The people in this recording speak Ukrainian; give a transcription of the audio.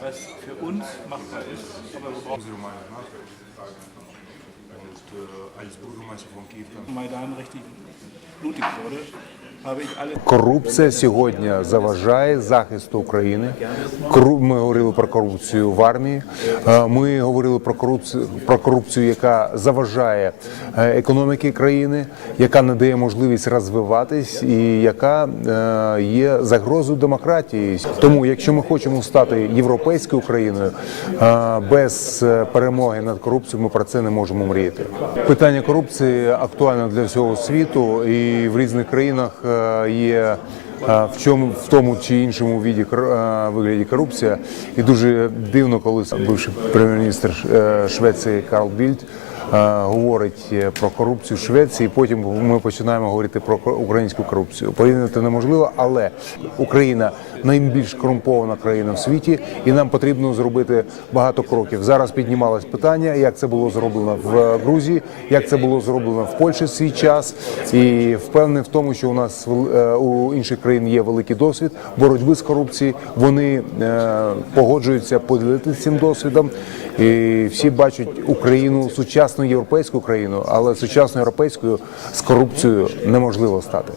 was für uns machbar ist. Aber wir brauchen unsere Meinung nach. Und äh, als Bürgermeister von Kiew Maidan richtig blutig wurde, Корупція сьогодні заважає захисту України. Ми говорили про корупцію в армії. Е, Ми говорили про корупцію, про корупцію, яка заважає е, економіки країни, яка не дає можливість розвиватись і яка е, є загрозою демократії. Тому, якщо ми хочемо стати європейською країною без перемоги над корупцією, ми про це не можемо мріяти. Питання корупції актуальне для всього світу, і в різних країнах є е, в чому в тому чи іншому віді е, вигляді корупція. І дуже дивно, коли бивший прем'єр-міністр е, Швеції Карл Більд е, говорить е, про корупцію в Швеції. Потім ми починаємо говорити про українську корупцію. Порівняти неможливо, але Україна найбільш корумпована країна в світі, і нам потрібно зробити багато кроків. Зараз піднімалось питання, як це було зроблено в Грузії, як це було зроблено в Польщі в свій час, і впевнений в тому, що у нас вел- е, у інших країн є великий досвід боротьби з корупцією. Вони е, погоджуються поділитися цим досвідом. І всі бачать Україну сучасну європейську країну, але сучасною європейською з корупцією неможливо стати.